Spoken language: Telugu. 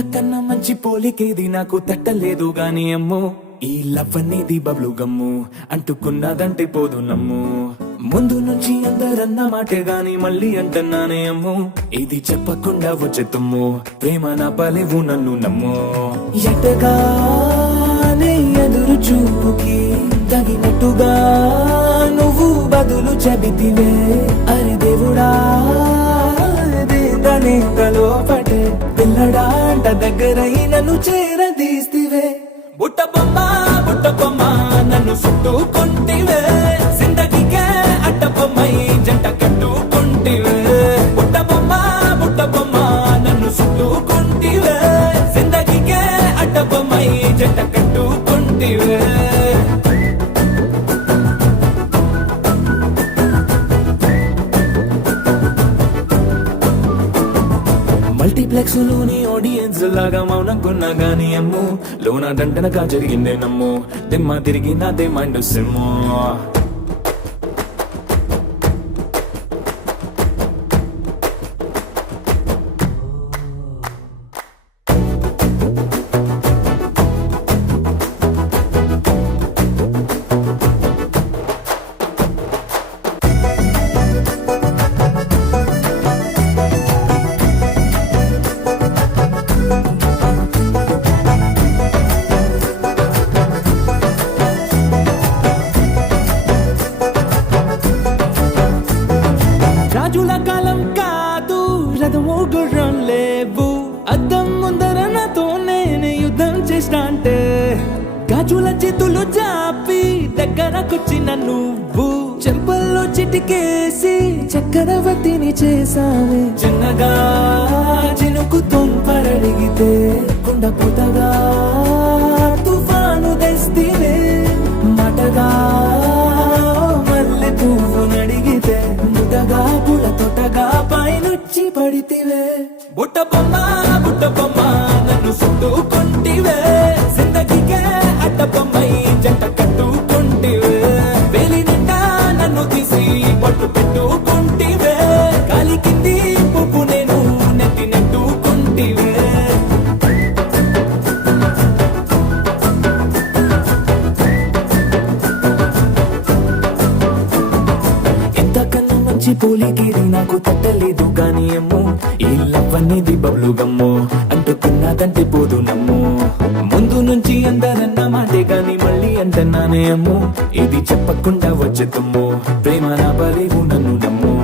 ఇంతకన్నా మంచి పోలికేది నాకు తట్టలేదు గాని అమ్మో ఈ లవ్ అనేది బబ్లు గమ్ము అంటుకున్నదంటే పోదు నమ్ము ముందు నుంచి అందరన్న మాటే గాని మళ్ళీ అంటున్నానే అమ్ము ఇది చెప్పకుండా వచ్చే తుమ్ము ప్రేమ నా పలేవు నన్ను నమ్ము ఎటగానే ఎదురు చూపుకి తగినట్టుగా నువ్వు బదులు చెబితివే అరే దేవుడా తనే లోపటే పిల్లడా అంట దగ్గరై నన్ను చేరదీస్తివే బుట్ట బొమ్మ నన్ను చుట్టుకుంటివే జిందగీకే అడ్డ బొమ్మై జంట కట్టుకుంటివే బుట్ట బొమ్మ నన్ను చుట్టుకుంటివే జిందగీకే అడ్డ బొమ్మై జంట కట్టుకుంటివే మల్టీప్లెక్స్ లోని ఆడియన్స్ లాగా మౌనంకున్నా గానీ అమ్ము లోన దండనగా జరిగిందే నమ్ము దిమ్మ తిరిగి నాదే మైండ్ సిమ్ము రాజుల కాలం కాదు రథము గుర్రం లేవు అద్దం ముందర నాతో నేను యుద్ధం చేస్తా అంటే గాజుల చేతులు జాపి దగ్గరకొచ్చిన నువ్వు చెంపల్లో చిటికేసి చక్రవర్తిని చేసావే చిన్నగా చినుకు తుంపరడిగితే కుండ పుటగా తుఫాను తెస్తివే మటగా మల్లె పువ్వు నడిగితే ముదగా పుల తొటగా పైనుచ్చి పడితివే బుట్ట బొమ్మ నన్ను చుట్టుకుంటివే జిందగీకే అడ్డ బొమ్మై జంట కట్టుకుంటివే వేలి నిండా నన్ను తీసి పట్టు పెట్టుకుంటివే కాలి కింది పువ్వు నేను నెత్తి నెట్టుకుంటివే ఎంతకన్నా మంచి పోలికేది నాకు తట్టలేదు గాని అమ్ము ఈ లవ్ అనేది బబ్లు గమ్ము అంటుకున్నదంటే పోదు నమ్ము ముందు నుంచి అందరన్న మాటే గాని మళ్ళీ అంటున్నానే అమ్ము ఇది చెప్పకుండా వచ్చే తుమ్ము ప్రేమ నా పలేవు నన్ను నమ్ము